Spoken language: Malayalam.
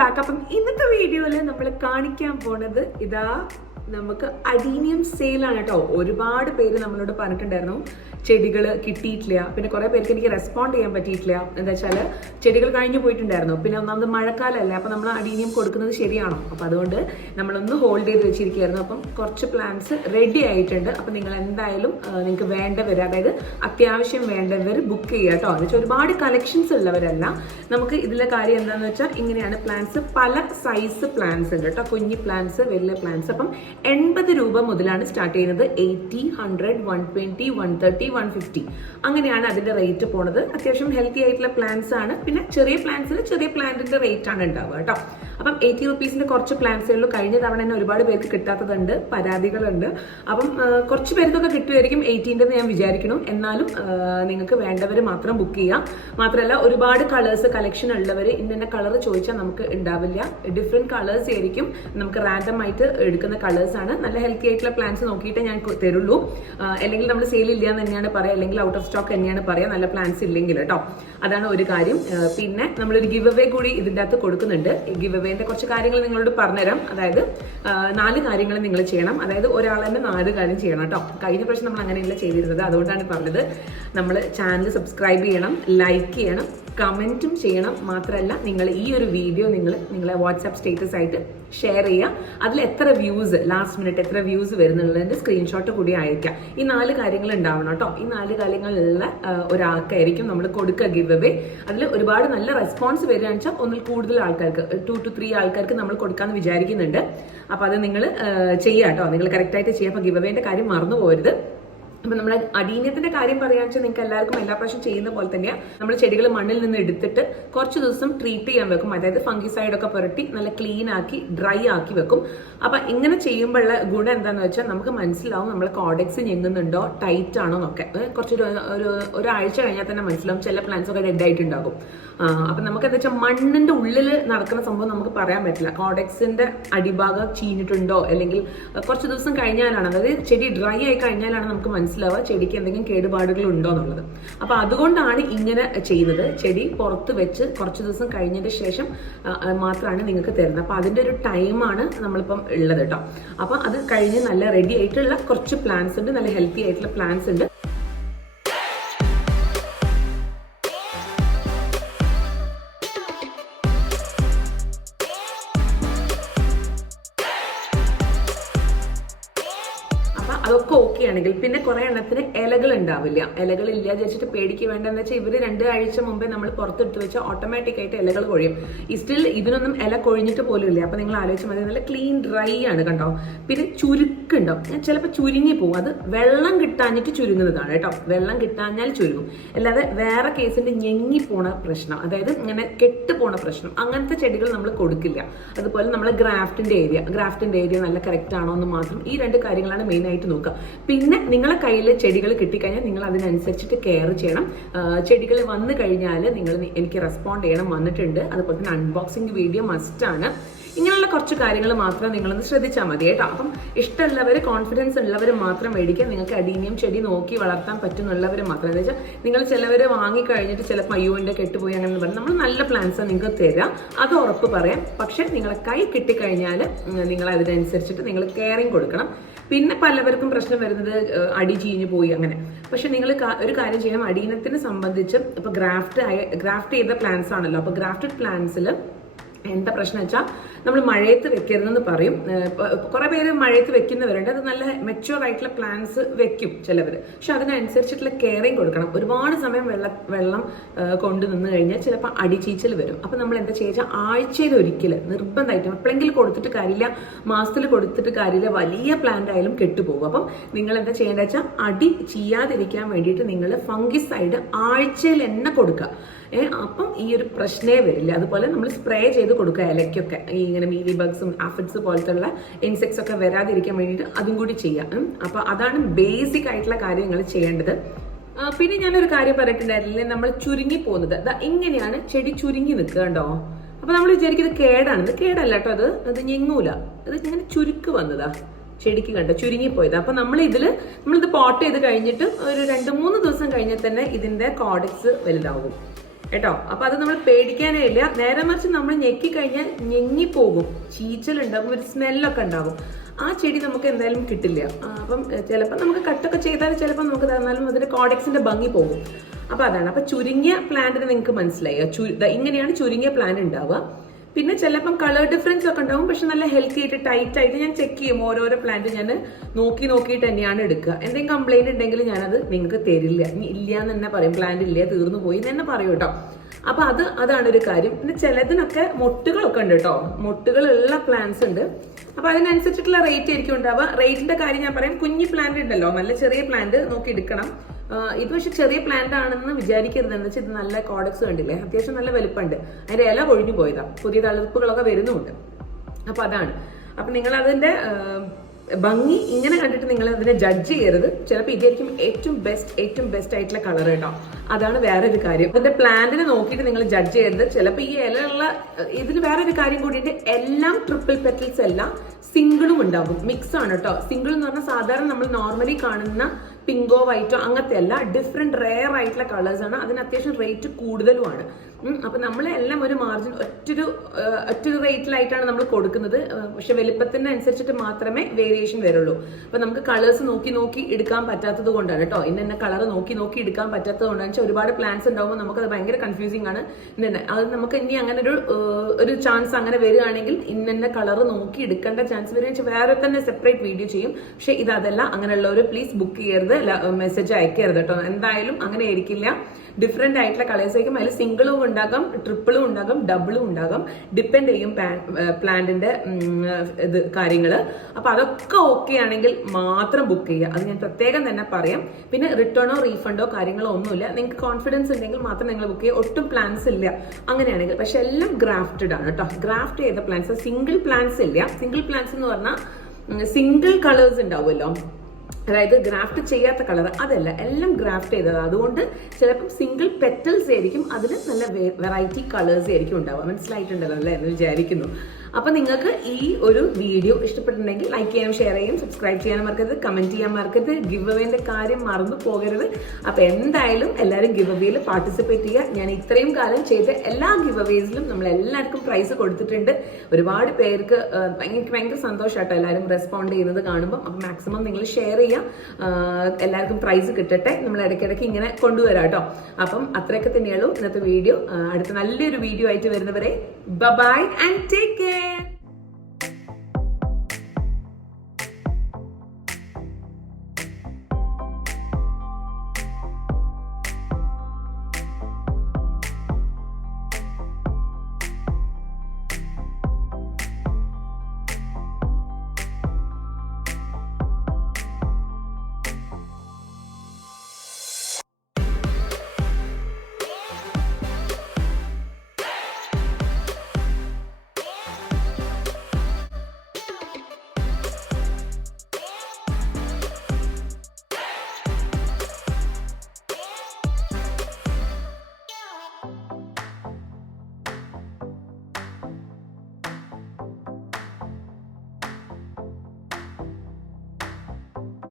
ബാക്ക്. അപ്പം ഇന്നത്തെ വീഡിയോയിൽ നമ്മൾ കാണിക്കാൻ പോണത് ഇതാ നമുക്ക് അഡീനിയം സെയിലാണ് കേട്ടോ. ഒരുപാട് പേര് നമ്മളോട് പറഞ്ഞിട്ടുണ്ടായിരുന്നു ചെടികൾ കിട്ടിയിട്ടില്ല, പിന്നെ കുറെ പേർക്ക് എനിക്ക് റെസ്പോണ്ട് ചെയ്യാൻ പറ്റിയിട്ടില്ല. എന്താ വെച്ചാൽ ചെടികൾ കഴിഞ്ഞു പോയിട്ടുണ്ടായിരുന്നു, പിന്നെ ഒന്നാമത് മഴക്കാലമല്ലേ, അപ്പം നമ്മൾ അഡീനിയം കൊടുക്കുന്നത് ശരിയാണോ, അപ്പം അതുകൊണ്ട് നമ്മളൊന്ന് ഹോൾഡ് ചെയ്ത് വെച്ചിരിക്കുകയായിരുന്നു. അപ്പം കുറച്ച് പ്ലാന്റ്സ് റെഡി ആയിട്ടുണ്ട്. അപ്പം നിങ്ങൾ എന്തായാലും നിങ്ങൾക്ക് വേണ്ടവർ, അതായത് അത്യാവശ്യം വേണ്ടവർ ബുക്ക് ചെയ്യുക കേട്ടോ. എന്ന് വെച്ചാൽ ഒരുപാട് കളക്ഷൻസ് ഉള്ളവരല്ല. നമുക്ക് ഇതിലെ കാര്യം എന്താണെന്ന് വെച്ചാൽ ഇങ്ങനെയാണ് പ്ലാന്റ്സ്, പല സൈസ് പ്ലാന്റ്സ് ഉണ്ട് കേട്ടോ. കുഞ്ഞി പ്ലാന്റ്സ്, വലിയ പ്ലാന്റ്സ്. അപ്പം 80 രൂപ മുതലാണ് സ്റ്റാർട്ട് ചെയ്യുന്നത്. 80, 100, 120, 130, 150 അങ്ങനെയാണ് അതിന്റെ റേറ്റ് പോണത്. അത്യാവശ്യം ഹെൽത്തി ആയിട്ടുള്ള പ്ലാന്റ്സ് ആണ്. പിന്നെ ചെറിയ പ്ലാന്റ്സിന് ചെറിയ പ്ലാന്റിന്റെ റേറ്റ് ആണ് ഉണ്ടാവുക കേട്ടോ. അപ്പം 80 റുപ്പീസിന്റെ കുറച്ച് പ്ലാന്റ്സേ ഉള്ളൂ. കഴിഞ്ഞ തവണ തന്നെ ഒരുപാട് പേർക്ക് കിട്ടാത്തതുണ്ട്, പരാതികളുണ്ട്. അപ്പം കുറച്ച് പേർക്കൊക്കെ കിട്ടുമായിരിക്കും 80ന്റെ ഞാൻ വിചാരിക്കണം. എന്നാലും നിങ്ങൾക്ക് വേണ്ടവർ മാത്രം ബുക്ക് ചെയ്യാം. മാത്രമല്ല ഒരുപാട് കളേഴ്സ് കളക്ഷൻ ഉള്ളവർ ഇന്ന കളർ ചോദിച്ചാൽ നമുക്ക് ഉണ്ടാവില്ല. ഡിഫറെന്റ് കളേഴ്സ് ആയിരിക്കും, നമുക്ക് റാൻഡം ആയിട്ട് എടുക്കുന്ന കളേഴ്സ് ആണ്. നല്ല ഹെൽത്തി ആയിട്ടുള്ള പ്ലാന്റ്സ് നോക്കിയിട്ട് ഞാൻ തരുള്ളൂ. അല്ലെങ്കിൽ നമ്മൾ സെയിൽ ഇല്ല എന്ന് തന്നെയാണ് പറയുക, അല്ലെങ്കിൽ ഔട്ട് ഓഫ് സ്റ്റോക്ക് തന്നെയാണ് പറയുക, നല്ല പ്ലാന്റ്സ് ഇല്ലെങ്കിൽ കേട്ടോ. അതാണ് ഒരു കാര്യം. പിന്നെ നമ്മളൊരു ഗിവ് അവേ കൂടി ഇതിൻ്റെ അകത്ത് കൊടുക്കുന്നുണ്ട്. ഗിവ് അവേന്റെ കുറച്ച് കാര്യങ്ങൾ നിങ്ങളോട് പറഞ്ഞുതരാം. അതായത് 4 കാര്യങ്ങൾ നിങ്ങൾ ചെയ്യണം. അതായത് ഒരാൾ തന്നെ 4 കാര്യം ചെയ്യണം കേട്ടോ. കഴിഞ്ഞ പ്രാവശ്യം നമ്മൾ അങ്ങനെയല്ല ചെയ്തിരുന്നത്, അതുകൊണ്ടാണ് പറഞ്ഞത്. നമ്മൾ ചാനൽ സബ്സ്ക്രൈബ് ചെയ്യണം, ലൈക്ക് ചെയ്യണം, കമന്റും ചെയ്യണം. മാത്രമല്ല നിങ്ങൾ ഈ ഒരു വീഡിയോ നിങ്ങളെ വാട്സാപ്പ് സ്റ്റേറ്റസ് ആയിട്ട് ഷെയർ ചെയ്യുക. അതിൽ എത്ര വ്യൂസ്, ലാസ്റ്റ് മിനിറ്റ് എത്ര വ്യൂസ് വരുന്നുള്ളതിന്റെ സ്ക്രീൻഷോട്ട് കൂടി അയക്കാം. ഈ 4 കാര്യങ്ങൾ ഉണ്ടാവണം കേട്ടോ. ഈ 4 കാര്യങ്ങളുള്ള ഒരാൾക്കായിരിക്കും നമ്മൾ കൊടുക്കുക ഗിവ് അവേ. അതിൽ ഒരുപാട് നല്ല റെസ്പോൺസ് വരികയാണെന്ന് വെച്ചാൽ ഒന്നിൽ കൂടുതൽ ആൾക്കാർക്ക്, 2 to 3 ആൾക്കാർക്ക് നമ്മൾ കൊടുക്കാമെന്ന് വിചാരിക്കുന്നുണ്ട്. അപ്പൊ അത് നിങ്ങൾ ചെയ്യാം കേട്ടോ. നിങ്ങൾ കറക്റ്റായിട്ട് ചെയ്യാം. അപ്പൊ ഗിവ് അവേന്റെ കാര്യം മറന്നു പോകരുത്. അപ്പൊ നമ്മുടെ അഡീനിയത്തിന്റെ കാര്യം പറയാന്ന് വെച്ചാൽ നിങ്ങൾക്ക് എല്ലാവർക്കും എല്ലാ പ്രാവശ്യം ചെയ്യുന്ന പോലെ തന്നെയാണ്. നമ്മൾ ചെടികൾ മണ്ണിൽ നിന്ന് എടുത്തിട്ട് കുറച്ച് ദിവസം ട്രീറ്റ് ചെയ്യാൻ വെക്കും. അതായത് ഫംഗിസൈഡ് ഒക്കെ പുരട്ടി നല്ല ക്ലീൻ ആക്കി ഡ്രൈ ആക്കി വെക്കും. അപ്പൊ ഇങ്ങനെ ചെയ്യുമ്പോഴുള്ള ഗുണം എന്താന്ന് വെച്ചാൽ നമുക്ക് മനസ്സിലാവും നമ്മൾ കോഡെക്സ് ഞെങ്ങുന്നുണ്ടോ, ടൈറ്റ് ആണോ എന്നൊക്കെ. ഒരാഴ്ച കഴിഞ്ഞാൽ തന്നെ മനസ്സിലാവും. ചില പ്ലാന്റ്സ് ഒക്കെ ഡെഡ് ആയിട്ടുണ്ടാകും. അപ്പൊ നമുക്ക് എന്താ വെച്ചാൽ മണ്ണിന്റെ ഉള്ളിൽ നടക്കുന്ന സംഭവം നമുക്ക് പറയാൻ പറ്റില്ല. കോഡെക്സിന്റെ അടിഭാഗം ചീഞ്ഞിട്ടുണ്ടോ, അല്ലെങ്കിൽ കുറച്ച് ദിവസം കഴിഞ്ഞാലാണ്, അതായത് ചെടി ഡ്രൈ ആയി കഴിഞ്ഞാലാണ് നമുക്ക് മനസ്സിലാവുക ചെടിക്ക് എന്തെങ്കിലും കേടുപാടുകൾ ഉണ്ടോ എന്നുള്ളത്. അപ്പൊ അതുകൊണ്ടാണ് ഇങ്ങനെ ചെയ്യുന്നത്. ചെടി പുറത്ത് വെച്ച് കുറച്ച് ദിവസം കഴിഞ്ഞതിന് ശേഷം മാത്രമാണ് നിങ്ങൾക്ക് തരുന്നത്. അപ്പൊ അതിന്റെ ഒരു ടൈമാണ് നമ്മളിപ്പം ഉള്ളത് കേട്ടോ. അപ്പൊ അത് കഴിഞ്ഞ് നല്ല റെഡി ആയിട്ടുള്ള കുറച്ച് പ്ലാന്റ്സ് ഉണ്ട്, നല്ല ഹെൽത്തി ആയിട്ടുള്ള പ്ലാന്റ്സ് ഉണ്ട്. അതൊക്കെ ഓക്കെ ആണെങ്കിൽ പിന്നെ കുറെ എണ്ണത്തിന് ഇലകൾ ഉണ്ടാവില്ല. ഇലകൾ ഇല്ല വിചാരിച്ചിട്ട് പേടിക്ക് വേണ്ടെന്ന് വെച്ചാൽ ഇവര് 2 ആഴ്ച മുമ്പേ നമ്മൾ പുറത്തെടുത്ത് വെച്ചാൽ ഓട്ടോമാറ്റിക് ആയിട്ട് ഇലകൾ കൊഴിയും. സ്റ്റിൽ ഇതിനൊന്നും ഇല കൊഴിഞ്ഞിട്ട് പോലും ഇല്ല. അപ്പൊ നിങ്ങൾ ആലോചിച്ചാൽ മതി, നല്ല ക്ലീൻ ഡ്രൈ ആണ് കണ്ടോ. പിന്നെ ചുരുക്കുണ്ടാവും, ചിലപ്പോൾ ചുരുങ്ങി പോകും. അത് വെള്ളം കിട്ടാഞ്ഞിട്ട് ചുരുങ്ങുന്നതാണ് കേട്ടോ. വെള്ളം കിട്ടാഞ്ഞാൽ ചുരുങ്ങും, അല്ലാതെ വേറെ കേസിന്റെ ഞെങ്ങി പോണ പ്രശ്നം, അതായത് ഇങ്ങനെ കെട്ടുപോണ പ്രശ്നം, അങ്ങനത്തെ ചെടികൾ നമ്മൾ കൊടുക്കില്ല. അതുപോലെ നമ്മൾ ഗ്രാഫ്റ്റിന്റെ ഏരിയ നല്ല കറക്റ്റ് ആണോ എന്ന് മാത്രം. ഈ 2 കാര്യങ്ങളാണ് മെയിൻ ആയിട്ട് നോക്കുക. പിന്നെ നിങ്ങളെ കയ്യിൽ ചെടികൾ കിട്ടിക്കഴിഞ്ഞാൽ നിങ്ങൾ അതിനനുസരിച്ചിട്ട് കെയർ ചെയ്യണം. ചെടികൾ വന്നു കഴിഞ്ഞാൽ നിങ്ങൾ എനിക്ക് റെസ്പോണ്ട് ചെയ്യണം, വന്നിട്ടുണ്ട്. അതുപോലെ തന്നെ അൺബോക്സിംഗ് വീഡിയോ മസ്റ്റ് ആണ്. ഇങ്ങനെയുള്ള കുറച്ച് കാര്യങ്ങൾ മാത്രം നിങ്ങളൊന്ന് ശ്രദ്ധിച്ചാൽ മതി കേട്ടോ. അപ്പം ഇഷ്ടമുള്ളവർ, കോൺഫിഡൻസ് ഉള്ളവർ മാത്രം മേടിക്കുക. നിങ്ങൾക്ക് അഡീനിയം ചെടി നോക്കി വളർത്താൻ പറ്റുന്നുള്ളവർ മാത്രം. എന്താ വെച്ചാൽ നിങ്ങൾ ചിലവർ വാങ്ങിക്കഴിഞ്ഞിട്ട് ചിലപ്പോൾ അയ്യോന്റെ കെട്ടുപോയി അങ്ങനെ പറഞ്ഞ് നമ്മൾ നല്ല പ്ലാൻസ് നിങ്ങൾക്ക് തരാം, അത് ഉറപ്പ് പറയാം. പക്ഷെ നിങ്ങളെ കൈ കിട്ടിക്കഴിഞ്ഞാൽ നിങ്ങൾ അതിനനുസരിച്ചിട്ട് നിങ്ങൾ കെയറിങ് കൊടുക്കണം. പിന്നെ പലവർക്കും പ്രശ്നം വരുന്നത് അടി ചീഞ്ഞു പോയി അങ്ങനെ. പക്ഷെ നിങ്ങൾ ഒരു കാര്യം ചെയ്യണം. അഡീനത്തിനെ സംബന്ധിച്ച് ഇപ്പൊ ഗ്രാഫ്റ്റ് ചെയ്ത പ്ലാന്റ്സ് ആണല്ലോ. അപ്പൊ ഗ്രാഫ്റ്റഡ് പ്ലാന്റ്സിൽ എന്താ പ്രശ്നം വെച്ചാൽ നമ്മൾ മഴയത്ത് വെക്കരുതെന്ന് പറയും. കുറെ പേര് മഴയത്ത് വെക്കുന്നവരുണ്ട്. അത് നല്ല മെച്യൂർ ആയിട്ടുള്ള പ്ലാന്റ്സ് വെക്കും ചിലവർ. പക്ഷെ അതിനനുസരിച്ചിട്ടുള്ള കെയറിങ് കൊടുക്കണം. ഒരുപാട് സമയം വെള്ളം കൊണ്ടു നിന്ന് കഴിഞ്ഞാൽ ചിലപ്പോൾ അടിച്ചീച്ചൽ വരും. അപ്പൊ നമ്മൾ എന്താ ചെയ്യുക, ആഴ്ചയിൽ ഒരിക്കൽ നിർബന്ധമായിട്ടും എപ്പോഴെങ്കിലും കൊടുത്തിട്ട് കാര്യമില്ല, മാസത്തിൽ കൊടുത്തിട്ട് കാര്യമില്ല, വലിയ പ്ലാന്റ് ആയാലും കെട്ടുപോകും. അപ്പം നിങ്ങൾ എന്താ ചെയ്യേണ്ടത് വെച്ചാൽ അടി ചെയ്യാതിരിക്കാൻ വേണ്ടിയിട്ട് നിങ്ങൾ ഫംഗിസൈഡ് ആഴ്ചയിൽ എന്നെ കൊടുക്കുക. അപ്പം ഈ ഒരു പ്രശ്നമേ വരില്ല. അതുപോലെ നമ്മൾ സ്പ്രേ ചെയ്ത് കൊടുക്കുക ഇലയ്ക്കൊക്കെ. ഇങ്ങനെ മീലി ബഗ്സും ആഫിഡ്സ് പോലത്തെ ഇൻസെക്ട്സ് ഒക്കെ വരാതിരിക്കാൻ വേണ്ടിയിട്ട് അതും കൂടി ചെയ്യാം. അപ്പൊ അതാണ് ബേസിക് ആയിട്ടുള്ള കാര്യം നിങ്ങൾ ചെയ്യേണ്ടത്. പിന്നെ ഞാനൊരു കാര്യം പറഞ്ഞിട്ടുണ്ടായിരുന്നില്ലേ, നമ്മൾ ചുരുങ്ങി പോകുന്നത് ഇങ്ങനെയാണ്. ചെടി ചുരുങ്ങി നിൽക്കുക കണ്ടോ. അപ്പൊ നമ്മൾ വിചാരിക്കും ഇത് കേടാണ്. ഇത് കേടല്ല കേട്ടോ, അത് ഞെങ്ങൂല. ഇത് ഇങ്ങനെ ചുരുക്ക് വന്നതാ ചെടിക്ക് കണ്ട ചുരുങ്ങിപ്പോയത്. അപ്പൊ നമ്മളിത് പോട്ട് ചെയ്ത് കഴിഞ്ഞിട്ട് ഒരു 2-3 ദിവസം കഴിഞ്ഞാൽ തന്നെ ഇതിന്റെ കോഡെക്സ് വലുതാവും. കേട്ടോ. അപ്പൊ അത് നമ്മൾ പേടിക്കാനേ ഇല്ല. നേരെ മറിച്ച് നമ്മൾ ഞെക്കി കഴിഞ്ഞാൽ ഞെങ്ങിപ്പോകും, ചീച്ചലുണ്ടാകും, ഒരു സ്മെല്ലൊക്കെ ഉണ്ടാകും. ആ ചെടി നമുക്ക് എന്തായാലും കിട്ടില്ല. അപ്പം ചിലപ്പോൾ നമുക്ക് കട്ടൊക്കെ ചെയ്താൽ ചിലപ്പോൾ നമുക്ക് തന്നാലും അതിന്റെ കോഡെക്സിന്റെ ഭംഗി പോകും. അപ്പൊ അതാണ്. അപ്പൊ ചുരുങ്ങിയ പ്ലാന്റിന് നിങ്ങൾക്ക് മനസ്സിലായി, ഇങ്ങനെയാണ് ചുരുങ്ങിയ പ്ലാന്റ് ഉണ്ടാവുക. പിന്നെ ചിലപ്പം കളർ ഡിഫറൻസ് ഒക്കെ ഉണ്ടാവും, പക്ഷെ നല്ല ഹെൽത്തി ആയിട്ട് ടൈറ്റ് ആയിട്ട് ഞാൻ ചെക്ക് ചെയ്യും. ഓരോരോ പ്ലാന്റ് ഞാൻ നോക്കിയിട്ട് തന്നെയാണ് എടുക്കുക. എന്തെങ്കിലും കംപ്ലൈന്റ് ഉണ്ടെങ്കിൽ ഞാനത് നിങ്ങൾക്ക് തരില്ല, ഇല്ല എന്ന് തന്നെ പറയും. പ്ലാന്റ് ഇല്ല, തീർന്നു പോയി എന്ന് തന്നെ പറയും കേട്ടോ. അപ്പൊ അതാണ് ഒരു കാര്യം. പിന്നെ ചിലതിനൊക്കെ മൊട്ടുകളൊക്കെ ഉണ്ട് കേട്ടോ, മൊട്ടുകളുള്ള പ്ലാന്റ്സ് ഉണ്ട്. അപ്പൊ അതിനനുസരിച്ചിട്ടുള്ള റേറ്റ് ആയിരിക്കും ഉണ്ടാവുക. റേറ്റിന്റെ കാര്യം ഞാൻ പറയാം. കുഞ്ഞു പ്ലാന്റ് ഉണ്ടല്ലോ, നല്ല ചെറിയ പ്ലാന്റ് നോക്കി എടുക്കണം. ഇത് പക്ഷെ ചെറിയ പ്ലാന്റ് ആണെന്ന് വിചാരിക്കരുത്. എന്താ വെച്ചാൽ ഇത് നല്ല കോഡക്സ് കണ്ടില്ലേ, അത്യാവശ്യം നല്ല വലുപ്പമുണ്ട്. അതിന്റെ ഇല കൊഴിഞ്ഞു പോയതാ, പുതിയ തളിർപ്പുകളൊക്കെ വരുന്നുണ്ട്. അപ്പൊ അതാണ്. അപ്പൊ നിങ്ങൾ അതിന്റെ ഭംഗി ഇങ്ങനെ കണ്ടിട്ട് നിങ്ങൾ അതിനെ ജഡ്ജ് ചെയ്യരുത്. ചിലപ്പോൾ ഇതായിരിക്കും ഏറ്റവും ബെസ്റ്റ് ആയിട്ടുള്ള കളർ കേട്ടോ. അതാണ് വേറൊരു കാര്യം. അതിന്റെ പ്ലാന്റിനെ നോക്കിയിട്ട് നിങ്ങൾ ജഡ്ജ് ചെയ്യരുത്. ചിലപ്പോൾ ഈ ഇലയുള്ള ഇതിന് വേറൊരു കാര്യം കൂടിയിട്ട്, എല്ലാം ട്രിപ്പിൾ പെറ്റൽസ് അല്ല, സിംഗിളും ഉണ്ടാകും. മിക്സ് ആണ് കേട്ടോ. സിംഗിൾ എന്ന് പറഞ്ഞാൽ സാധാരണ നമ്മൾ നോർമലി കാണുന്ന പിങ്കോ വൈറ്റോ അങ്ങനത്തെ അല്ല, ഡിഫറെന്റ് റെയർ ആയിട്ടുള്ള കളേഴ്സ് ആണ്. അതിന് അത്യാവശ്യം റേറ്റ് കൂടുതലുമാണ്. അപ്പൊ നമ്മളെല്ലാം ഒരു മാർജിൻ ഒറ്റൊരു റേറ്റിലായിട്ടാണ് നമ്മൾ കൊടുക്കുന്നത്. പക്ഷെ വലുപ്പത്തിന് അനുസരിച്ചിട്ട് മാത്രമേ വേരിയേഷൻ വരുള്ളൂ. അപ്പൊ നമുക്ക് കളേഴ്സ് നോക്കി എടുക്കാൻ പറ്റാത്തത് കൊണ്ടാണ് കേട്ടോ. ഇന്ന കളർ നോക്കി എടുക്കാൻ പറ്റാത്തത് കൊണ്ടാണ് വെച്ചാൽ ഒരുപാട് പ്ലാൻസ് ഉണ്ടാവുമ്പോൾ നമുക്കത് ഭയങ്കര കൺഫ്യൂസിംഗ് ആണ്. അത് നമുക്ക് ഇനി അങ്ങനെ ഒരു ചാൻസ് അങ്ങനെ വരികയാണെങ്കിൽ ഇന്ന കളർ നോക്കി എടുക്കേണ്ട ചാൻസ് വരിക വേറെ തന്നെ സെപ്പറേറ്റ് വീഡിയോ ചെയ്യും. പക്ഷെ അതല്ല. അങ്ങനെയുള്ളവർ പ്ലീസ് ബുക്ക് ചെയ്യരുത്, മെസ്സേജ് അയക്കരുത് കേട്ടോ. എന്തായാലും അങ്ങനെ ആയിരിക്കില്ല. ഡിഫറെന്റ് ആയിട്ടുള്ള കളേഴ്സ് ആയിരിക്കും. അതിൽ സിംഗിളും ഉണ്ടാകാം, ട്രിപ്പിളും ഉണ്ടാകാം, ഡബിളും ഉണ്ടാകാം. ഡിപ്പെൻഡ് ചെയ്യും പ്ലാന്റിന്റെ ഇത് കാര്യങ്ങള്. അപ്പൊ അതൊക്കെ ഓക്കെ ആണെങ്കിൽ മാത്രം ബുക്ക് ചെയ്യുക. അത് ഞാൻ പ്രത്യേകം തന്നെ പറയാം. പിന്നെ റിട്ടേണോ റീഫണ്ടോ കാര്യങ്ങളോ ഒന്നുമില്ല. നിങ്ങൾക്ക് കോൺഫിഡൻസ് ഉണ്ടെങ്കിൽ മാത്രം നിങ്ങൾ ബുക്ക് ചെയ്യുക. ഒട്ടും പ്ലാൻസ് ഇല്ല അങ്ങനെയാണെങ്കിൽ. പക്ഷെ എല്ലാം ഗ്രാഫ്റ്റഡ് ആണ് കേട്ടോ. ഗ്രാഫ്റ്റ് ചെയ്ത പ്ലാന്റ്സ്, സിംഗിൾ പ്ലാന്റ്സ് ഇല്ല. സിംഗിൾ പ്ലാന്റ്സ് എന്ന് പറഞ്ഞാൽ സിംഗിൾ കളേഴ്സ് ഉണ്ടാവുമല്ലോ, അതായത് ഗ്രാഫ്റ്റ് ചെയ്യാത്ത കളർ, അതല്ല, എല്ലാം ഗ്രാഫ്റ്റ് ചെയ്തത്. അതുകൊണ്ട് ചിലപ്പം സിംഗിൾ പെറ്റൽസ് ആയിരിക്കും, അതിന് നല്ല വെറൈറ്റി കളേഴ്സ് ആയിരിക്കും ഉണ്ടാവുക. മനസ്സിലായിട്ടുണ്ടല്ലോ അല്ലേ എന്ന് വിചാരിക്കുന്നു. അപ്പൊ നിങ്ങൾക്ക് ഈ ഒരു വീഡിയോ ഇഷ്ടപ്പെട്ടിട്ടുണ്ടെങ്കിൽ ലൈക്ക് ചെയ്യാനും ഷെയർ ചെയ്യാനും സബ്സ്ക്രൈബ് ചെയ്യാനും മറക്കരുത്, കമന്റ് ചെയ്യാൻ മറക്കരുത്. ഗിവ് അവേന്റെ കാര്യം മറന്നു പോകരുത്. അപ്പൊ എന്തായാലും എല്ലാവരും ഗിവ് അവേയിൽ പാർട്ടിസിപ്പേറ്റ് ചെയ്യുക. ഞാൻ ഇത്രയും കാലം ചെയ്ത എല്ലാ ഗിവ് അവേസിലും നമ്മൾ എല്ലാവർക്കും പ്രൈസ് കൊടുത്തിട്ടുണ്ട്. ഒരുപാട് പേർക്ക് ഭയങ്കര സന്തോഷമായിട്ടോ എല്ലാവരും റെസ്പോണ്ട് ചെയ്യുന്നത് കാണുമ്പോൾ. അപ്പൊ മാക്സിമം നിങ്ങൾ ഷെയർ ചെയ്യുക, എല്ലാവർക്കും പ്രൈസ് കിട്ടട്ടെ. നമ്മൾ ഇടയ്ക്കിടയ്ക്ക് ഇങ്ങനെ കൊണ്ടുവരാം കേട്ടോ. അപ്പം അത്രയൊക്കെ തന്നെയുള്ളൂ ഇന്നത്തെ വീഡിയോ. അടുത്ത നല്ലൊരു വീഡിയോ ആയിട്ട് വരുന്നവരെ ബൈ ആൻഡ് ടേക്ക് കെയർ.